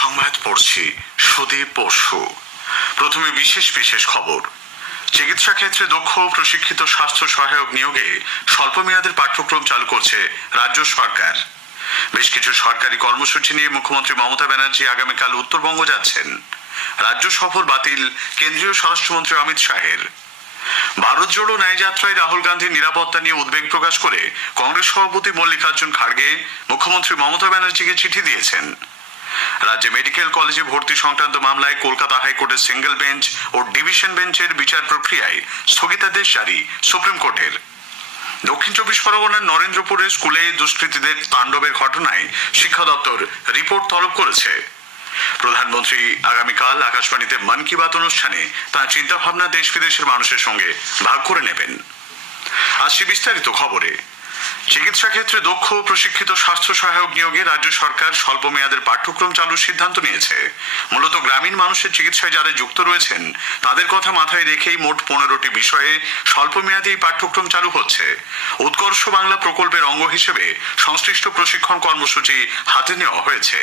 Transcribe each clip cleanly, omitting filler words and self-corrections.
সংবাদ পড়ছি সুদীপ বসু। প্রথমে বিশেষ বিশেষ খবর। চিকিৎসা ক্ষেত্রে দক্ষ প্রশিক্ষিত স্বাস্থ্য সহায়ক নিয়োগে স্বল্প মেয়াদের পাঠ্যক্রম চালু করছে রাজ্য সরকার। বেশ কিছু সরকারি কর্মসূচি নিয়ে মুখ্যমন্ত্রী মমতা ব্যানার্জি আগামীকাল উত্তরবঙ্গ যাচ্ছেন। রাজ্য সফর বাতিল কেন্দ্রীয় স্বরাষ্ট্রমন্ত্রী অমিত শাহের। ভারত জোড়ো ন্যায় যাত্রায় রাহুল গান্ধীর নিরাপত্তা নিয়ে উদ্বেগ প্রকাশ করে কংগ্রেস সভাপতি মল্লিকার্জুন খাড়গে মুখ্যমন্ত্রী মমতা ব্যানার্জিকে চিঠি দিয়েছেন। রাজ্যে মেডিকেল কলেজে ভর্তি সংক্রান্ত মামলায় কলকাতা হাইকোর্টের সিঙ্গেল বেঞ্চ ও ডিভিশন বেঞ্চের বিচার প্রক্রিয়ায় স্থগিতাদেশ জারি সুপ্রিম কোর্টের। দক্ষিণ চব্বিশ পরগনার নরেন্দ্রপুরের স্কুলে দুষ্কৃতীদের তাণ্ডবের ঘটনায় শিক্ষা দপ্তর রিপোর্ট তলব করেছে। প্রধানমন্ত্রী আগামীকাল আকাশবাণীতে মন কি বাত অনুষ্ঠানে তাঁর চিন্তাভাবনা দেশ বিদেশের মানুষের সঙ্গে ভাগ করে নেবেন। আসছি বিস্তারিত খবরে। চিকিৎসা ক্ষেত্রে দক্ষ প্রশিক্ষিত স্বাস্থ্য সহায়ক নিয়োগে রাজ্য সরকার স্বল্প মেয়াদের পাঠ্যক্রম চালুর সিদ্ধান্ত নিয়েছে। মূলত গ্রামীণ মানুষের চিকিৎসায় যারা যুক্ত রয়েছেন তাদের কথা মাথায় রেখেই মোট 15টি বিষয়ে স্বল্প মেয়াদী পাঠ্যক্রম চালু হচ্ছে। উৎকর্ষ বাংলা প্রকল্পের অঙ্গ হিসেবে সংশ্লিষ্ট প্রশিক্ষণ কর্মসূচি হাতে নেওয়া হয়েছে।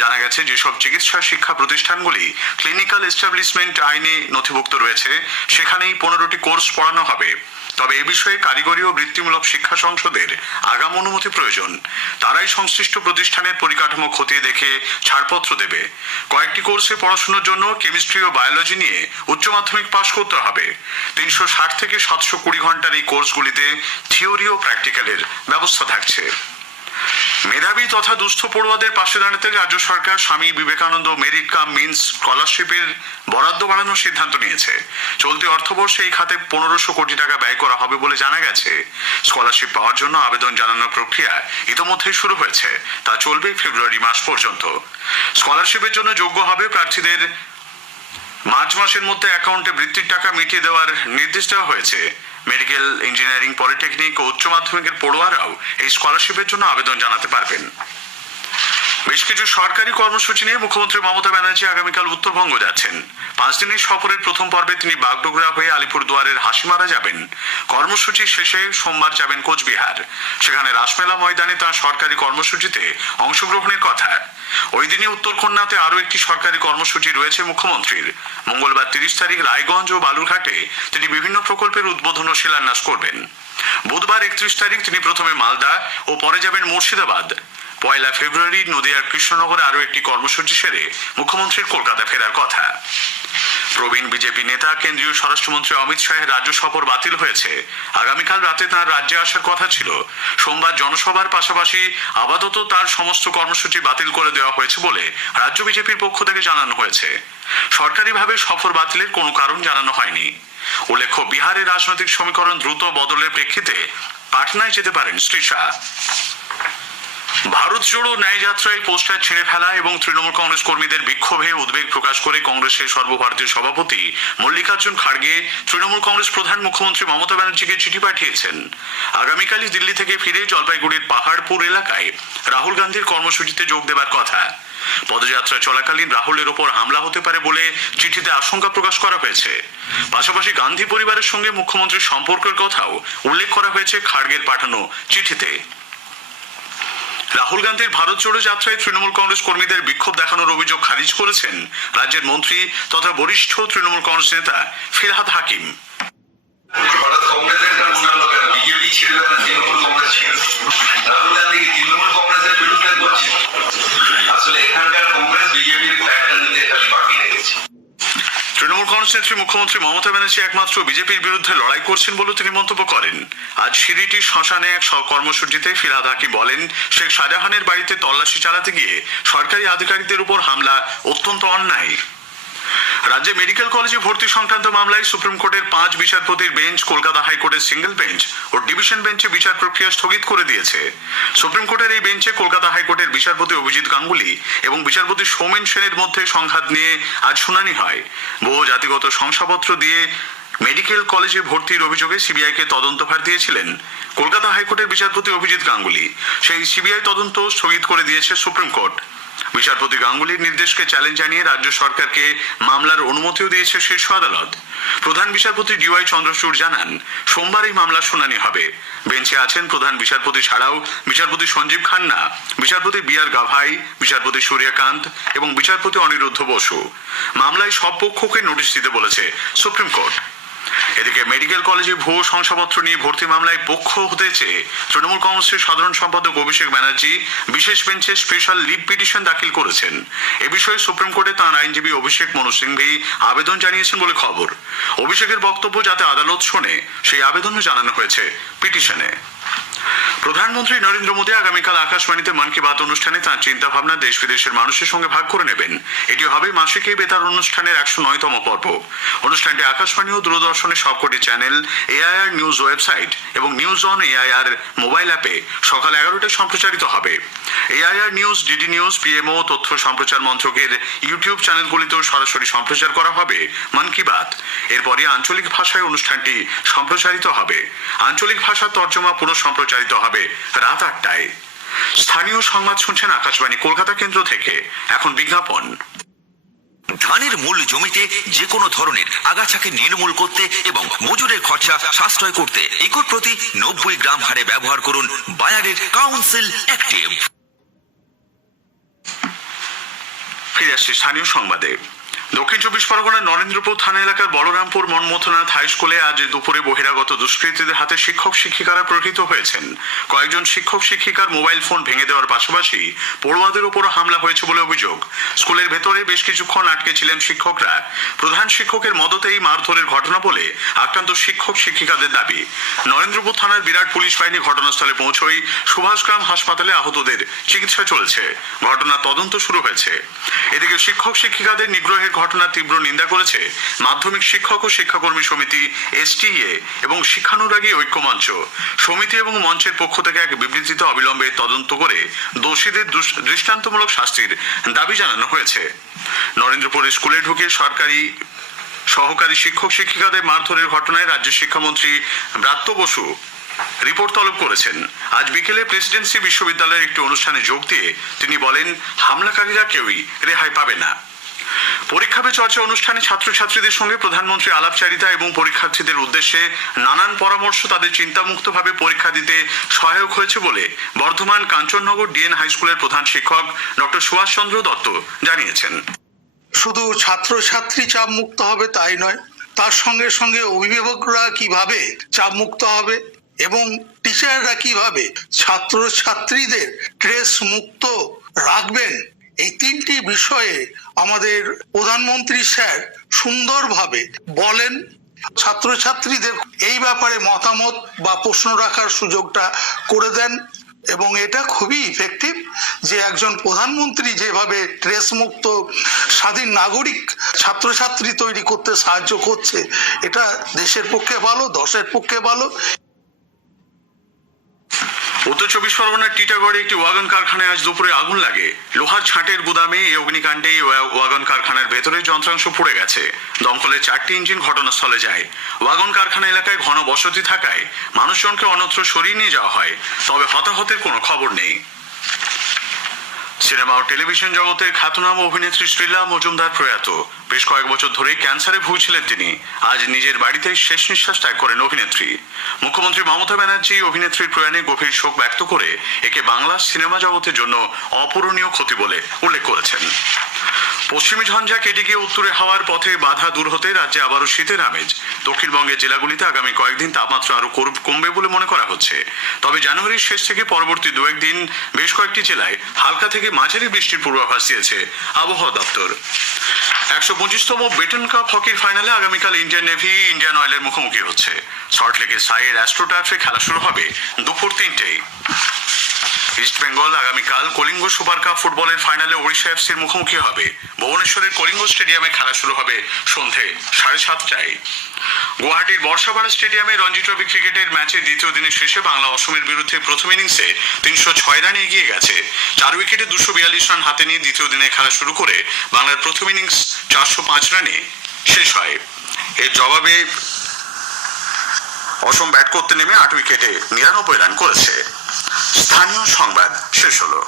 জানা গেছে, যেসব চিকিৎসা শিক্ষা প্রতিষ্ঠানগুলি ক্লিনিক্যাল এস্টাবলিশমেন্ট আইনে নথিভুক্ত রয়েছে সেখানেই 15টি কোর্স পড়ানো হবে। তবে এ বিষয়ে কারিগরি ও বৃত্তিমূলক শিক্ষা সংসদের আগাম অনুমতি প্রয়োজন। তারাই সংশ্লিষ্ট প্রতিষ্ঠানের পরিকাঠামো খতিয়ে দেখে ছাড়পত্র দেবে। কয়েকটি কোর্সে পড়াশোনার জন্য কেমিস্ট্রি ও বায়োলজি নিয়ে উচ্চ মাধ্যমিক পাশ করতে হবে। 360 থেকে 720 ঘন্টার এই কোর্সগুলিতে থিওরি ও প্র্যাকটিক্যালের ব্যবস্থা থাকছে। মেধাবী তথা দুস্থ পড়ুয়াদের পাশে দাঁড়াতে রাজ্য সরকার Swami Vivekananda merit cum means স্কলারশিপের বরাদ্দ বাড়ানোর সিদ্ধান্ত নিয়েছে। চলতি অর্থবর্ষে এই খাতে 1500 কোটি টাকা ব্যয় করা হবে বলে জানা গেছে। স্কলারশিপ পাওয়ার জন্য আবেদন জানানোর প্রক্রিয়া ইতোমধ্যেই শুরু হয়েছে। তা চলবে ফেব্রুয়ারি মাস পর্যন্ত। স্কলারশিপের জন্য যোগ্য হবে প্রার্থীদের মার্চ মাসের মধ্যে অ্যাকাউন্টে বৃত্তির টাকা মিটিয়ে দেওয়ার নির্দেশ দেওয়া হয়েছে। মেডিকেল, ইঞ্জিনিয়ারিং, পলিটেকনিক ও উচ্চ মাধ্যমিকের পড়ুয়ারাও এই স্কলারশিপের জন্য আবেদন জানাতে পারবেন। বেশ কিছু সরকারি কর্মসূচি নিয়ে মুখ্যমন্ত্রী মমতা ব্যানার্জি আগামীকাল উত্তরবঙ্গ যাচ্ছেন। 5 দিনের সফরের প্রথম পর্বে তিনি বাগডোগরা হয়ে আলিপুরদুয়ারের হাসিমারা যাবেন। কর্মসূচি শেষে সোমবার যাবেন কোচবিহার। সেখানে রাসমেলা ময়দানে তাঁর সরকারি কর্মসূচিতে অংশগ্রহণের কথা। ওই দিনে উত্তরকন্যাতে আরও একটি সরকারি কর্মসূচি রয়েছে মুখ্যমন্ত্রীর। মঙ্গলবার 30 তারিখ রায়গঞ্জ ও বালুরঘাটে তিনি বিভিন্ন প্রকল্পের উদ্বোধন ও শিলান্যাস করবেন। বুধবার 31 তারিখ তিনি প্রথমে মালদা ও পরে যাবেন মুর্শিদাবাদ। 1 ফেব্রুয়ারি নদিয়ার কৃষ্ণনগরে আরও একটি কর্মসূচি সেরে মুখ্যমন্ত্রীর কলকাতা ফেরার কথা। প্রবীণ বিজেপি নেতা কেন্দ্রীয় স্বরাষ্ট্রমন্ত্রী অমিত শাহের রাজ্য সফর বাতিল হয়েছে। আগামীকাল রাতে তাঁর রাজ্যে আসার কথা ছিল। সোমবার জনসভার পাশাপাশি আপাতত তার সমস্ত কর্মসূচি বাতিল করে দেওয়া হয়েছে বলে রাজ্য বিজেপির পক্ষ থেকে জানানো হয়েছে। সরকারিভাবে সফর বাতিলের কোনো কারণ জানানো হয়নি। উল্লেখ্য, বিহারের রাজনৈতিক সমীকরণ দ্রুত বদলের প্রেক্ষিতে পাটনায় যেতে পারেন শ্রী শাহ। ভারত জোড়ো ন্যায় যাত্রায় পোস্টার ছিঁড়ে ফেলা এবং তৃণমূল কংগ্রেস কর্মীদের বিক্ষোভে উদ্বেগ প্রকাশ করে কংগ্রেসের সর্বভারতীয় সভাপতি মল্লিকার্জুন খাড়গে তৃণমূল কংগ্রেস প্রধান মুখ্যমন্ত্রী মমতা ব্যানার্জিকে চিঠি পাঠিয়েছেন। আগামীকালই দিল্লি থেকে ফিরে জলপাইগুড়ির পাহাড়পুর এলাকায় রাহুল গান্ধীর কর্মসূচিতে যোগ দেবার কথা। পদযাত্রা চলাকালীন রাহুলের ওপর হামলা হতে পারে বলে চিঠিতে আশঙ্কা প্রকাশ করা হয়েছে। পাশাপাশি গান্ধী পরিবারের সঙ্গে মুখ্যমন্ত্রীর সম্পর্কের কথাও উল্লেখ করা হয়েছে খাড়গের পাঠানো চিঠিতে। রাহুল গান্ধীর ভারত জোড়ো যাত্রায় তৃণমূল কংগ্রেস কর্মীদের বিক্ষোভ দেখানোর অভিযোগ খারিজ করেছেন রাজ্যের মন্ত্রী তথা বরিষ্ঠ তৃণমূল কংগ্রেস নেতা ফিরহাদ হাকিম। তৃণমূল কংগ্রেস নেত্রী মুখ্যমন্ত্রী মমতা ব্যানার্জি একমাত্র বিজেপির বিরুদ্ধে লড়াই করছেন বলে তিনি মন্তব্য করেন। আজ সিরিটি শ্মশানে এক কর্মসূচিতে ফিরহাদ হাকিম বলেন, শেখ শাহজাহানের বাড়িতে তল্লাশি চালাতে গিয়ে সরকারি আধিকারিকদের উপর হামলা অত্যন্ত অন্যায়। রাজ্যে মেডিকেল কলেজে ভর্তি সংক্রান্ত মামলায় সুপ্রিম কোর্টের 5 বিচারপতির বেঞ্চ কলকাতা হাইকোর্টের সিঙ্গেল বেঞ্চ ও ডিভিশন বেঞ্চে বিচার প্রক্রিয়া স্থগিত করে দিয়েছে। সুপ্রিম কোর্টের এই বেঞ্চে কলকাতা হাইকোর্টের বিচারপতি অভিজিৎ গাঙ্গুলি এবং বিচারপতি সৌমেন সেনের মধ্যে সংঘাত নিয়ে আজ শুনানি হয়। বহু জাতিগত শংসাপত্র দিয়ে মেডিকেল কলেজে ভর্তির অভিযোগে সিবিআইকে তদন্তভার দিয়েছিলেন কলকাতা হাইকোর্টের বিচারপতি অভিজিৎ গাঙ্গুলি। সেই সিবিআই তদন্ত স্থগিত করে দিয়েছে সুপ্রিম কোর্ট। বিচারপতি গাঙ্গুলির নির্দেশকে চ্যালেঞ্জ জানিয়ে রাজ্য সরকারকে মামলার অনুমতিও দিয়েছে শীর্ষ আদালত। প্রধান বিচারপতি ডিওয়াই চন্দ্রচূড় জানান, সোমবার এই মামলার শুনানি হবে। বেঞ্চে আছেন প্রধান বিচারপতি ছাড়াও বিচারপতি সঞ্জীব খান্না, বিচারপতি বি.আর. গাভাই, বিচারপতি সূর্যকান্ত এবং বিচারপতি অনিরুদ্ধ বসু। মামলায় সব পক্ষকে নোটিশ দিতে বলেছে সুপ্রিম কোর্ট। এদিকে মেডিকেল কলেজে ভুয়ো শংসাপত্র নিয়ে ভর্তি মামলায় পক্ষ হতে চেয়ে তৃণমূল কংগ্রেসের সাধারণ সম্পাদক অভিষেক ব্যানার্জি বিশেষ বেঞ্চে স্পেশাল লিভ পিটিশন দাখিল করেছেন। এ বিষয়ে সুপ্রিম কোর্টে তাঁর আইনজীবী অভিষেক মনু সিংভি আবেদন জানিয়েছেন বলে খবর। অভিষেকের বক্তব্য যাতে আদালত শোনে সেই আবেদনও জানানো হয়েছে পিটিশনে। প্রধানমন্ত্রী নরেন্দ্র মোদী আগামীকাল আকাশবাণীতে মন কি বাত অনুষ্ঠানে তাঁর চিন্তা ভাবনা দেশ বিদেশের মানুষের সঙ্গে ভাগ করে নেবেন। এটি হবে মাসিক এই বেতার অনুষ্ঠানের 109তম পর্ব। অনুষ্ঠানটি আকাশবাণী ও দূরদর্শনের সবকটি চ্যানেল, এআইআর নিউজ ওয়েবসাইট এবং নিউজ অন এআইআর মোবাইল অ্যাপে সকাল 11টায় সম্প্রচারিত হবে। AIR news, DD news, PMO, তথ্য সম্প্রচার মন্ত্রকের ইউটিউব চ্যানেলগুলিতেও সরাসরি সম্প্রচার করা হবে মন কি বাত। এরপরই আঞ্চলিক ভাষায় অনুষ্ঠানটি সম্প্রচারিত হবে। আঞ্চলিক ভাষার তর্জমা পুনঃ সম্প্রচারিত হবে রাত 8টায়। স্থানীয় সংবাদ শুনছেন আকাশবাণী কলকাতা কেন্দ্র থেকে। এখন বিজ্ঞাপন। ধানের মূল জমিতে যে কোনো ধরনের আগাছাকে নির্মূল করতে এবং মজুরের খরচা সাশ্রয় করতে একর প্রতি 90 গ্রাম হারে ব্যবহার করুন বায়ারের কাউন্সিল অ্যাক্টিভ। ফিরে আসছি স্থানীয় সংবাদে। দক্ষিণ 24 পরগনার নরেন্দ্রপুর থানা এলাকার বলরামপুর মনমথনাথ হাই স্কুলে আজ দুপুরে বহিরাগত দুষ্কৃতীদের হাতে শিক্ষক শিক্ষিকারা প্রকৃত হয়েছেন। কয়েকজন শিক্ষক শিক্ষিকার মোবাইল ফোন ভেঙে দেওয়ার পাশাপাশি পড়ুয়াদের উপরও হামলা হয়েছে বলে অভিযোগ। স্কুলের ভেতরে বেশ কিছুক্ষণ আটকে ছিলেন শিক্ষকরা। প্রধান শিক্ষকের মদতেই মারধরের ঘটনা বলে আক্রান্ত শিক্ষক শিক্ষিকাদের দাবি। নরেন্দ্রপুর থানার বিরাট পুলিশ বাহিনী ঘটনাস্থলে পৌঁছই সুভাষগ্রাম হাসপাতালে আহতদের চিকিৎসা চলেছে। ঘটনার তদন্ত শুরু হয়েছে। এদিকে শিক্ষক শিক্ষিকাদের নিগ্রহের ঘটনার তীব্র নিন্দা করেছে মাধ্যমিক শিক্ষক ও শিক্ষাকর্মী সমিতি এসটিএ এবং শিক্ষানুরাগী ঐক্যমঞ্চ। সমিতি এবং মঞ্চের পক্ষ থেকে এক বিবৃতিতে অবিলম্বে তদন্ত করে দোষীদের দৃষ্টান্তমূলক শাস্তির দাবি জানানো হয়েছে। নরেন্দ্রপুরে স্কুলে ঢুকে সহকারী শিক্ষক শিক্ষিকাদের মারধরের ঘটনায় রাজ্যের শিক্ষামন্ত্রী ব্রাত্য বসু রিপোর্ট তলব করেছেন। আজ বিকেলে প্রেসিডেন্সি বিশ্ববিদ্যালয়ের একটি অনুষ্ঠানে যোগ দিয়ে তিনি বলেন, হামলাকারীরা কেউই রেহাই পাবে না। পরীক্ষা পে চর্চা অনুষ্ঠানে ছাত্রছাত্রীদের সঙ্গে প্রধানমন্ত্রী আলাপচারিতা এবং পরীক্ষার্থীদের উদ্দেশ্যে নানান পরামর্শ তাদের চিন্তামুক্তভাবে পরীক্ষা দিতে সহায়ক হয়েছে বলে বর্ধমান কাঞ্চননগর ডিএন হাই স্কুলের প্রধান শিক্ষক ডক্টর সুভাষচন্দ্র দত্ত জানিয়েছেন। শুধু ছাত্রছাত্রী চাপ মুক্ত হবে তাই নয়, তার সঙ্গে সঙ্গে অভিভাবকরা কিভাবে চাপ মুক্ত হবে এবং টিচাররা কিভাবে ছাত্রছাত্রীদের স্ট্রেস মুক্ত রাখবেন, এই তিনটি বিষয়ে আমাদের প্রধানমন্ত্রী স্যার সুন্দরভাবে বলেন। ছাত্রছাত্রীদের এই ব্যাপারে মতামত বা প্রশ্ন রাখার সুযোগটা করে দেন এবং এটা খুবই ইফেক্টিভ যে একজন প্রধানমন্ত্রী যেভাবে স্ট্রেস মুক্ত স্বাধীন নাগরিক ছাত্রছাত্রী তৈরি করতে সাহায্য করছে, এটা দেশের পক্ষে ভালো, দশের পক্ষে ভালো। উত্তর 24 পরগনার টিটাগড়ে একটি ওয়াগন কারখানায় আজ দুপুরে আগুন লাগে। লোহার ছাঁটের গুদামে এই অগ্নিকাণ্ডে ওয়াগন কারখানার ভেতরে যন্ত্রাংশ পুড়ে গেছে। দমকলের 4টি ইঞ্জিন ঘটনাস্থলে যায়। ওয়াগন কারখানা এলাকায় ঘন বসতি থাকায় মানুষজনকে অন্যত্র সরিয়ে নিয়ে যাওয়া হয়, তবে হতাহতের কোনো খবর নেই। সিনেমা ও টেলিভিশন জগতের খ্যাতনামা অভিনেত্রী শ্রীলা মজুমদার প্রয়াত। বেশ কয়েক বছর ধরেই ক্যান্সারে ভুগছিলেন তিনি। আজ নিজের বাড়িতেই শেষ নিঃশ্বাস ত্যাগ করেন অভিনেত্রী। মুখ্যমন্ত্রী মমতা ব্যানার্জি অভিনেত্রীর প্রয়াণে গভীর শোক ব্যক্ত করে একে বাংলা সিনেমা জগতের জন্য অপূরণীয় ক্ষতি বলে উল্লেখ করেছেন। পশ্চিমী ঝঞ্ঝা কেটে গিয়ে উত্তরে হাওয়ার পথে বাধা দূর হতে রাজ্যে আবারও শীতের আমেজ। দক্ষিণবঙ্গের জেলাগুলিতে আগামী কয়েকদিন তাপমাত্রা আরো কমবে বলে মনে করা হচ্ছে। তবে জানুয়ারির শেষ থেকে পরবর্তী 2-1 দিন বেশ কয়েকটি জেলায় হালকা থেকে মাঝারি বৃষ্টির পূর্বাভাস দিয়েছে আবহাওয়া দপ্তর। 125তম বেটন কাপ হকির ফাইনালে আগামীকাল ইন্ডিয়ান নেভি ইন্ডিয়ান অয়েলের মুখোমুখি হচ্ছে। সল্টলেকের সাইয়ের অ্যাস্ট্রোটার্ফে খেলা শুরু হবে দুপুর 3টায়। ইস্ট বেঙ্গল আগামীকাল কলিঙ্গ সুপার কাপ ফুটবলের ফাইনালে ওড়িশা এফসির মুখোমুখি হবে। ভুবনেশ্বরের কলিঙ্গ স্টেডিয়ামে খেলা শুরু হবে সন্ধে 7:30টায়। গুয়াহাটির বর্ষাপাড়া স্টেডিয়ামে রঞ্জি ট্রফি ক্রিকেটের ম্যাচের দ্বিতীয় দিনের শেষে বাংলা অসমের বিরুদ্ধে প্রথম ইনিংসে 306 রানে এগিয়ে গেছে। 4 উইকেটে 242 রান হাতে নিয়ে দ্বিতীয় দিনে খেলা শুরু করে বাংলার প্রথম ইনিংস 405 রানে শেষ হয়। এর জবাবে অসম ব্যাট করতে নেমে 8 উইকেটে 99 রান করেছে। স্থানীয় সংবাদ শেষ হলো।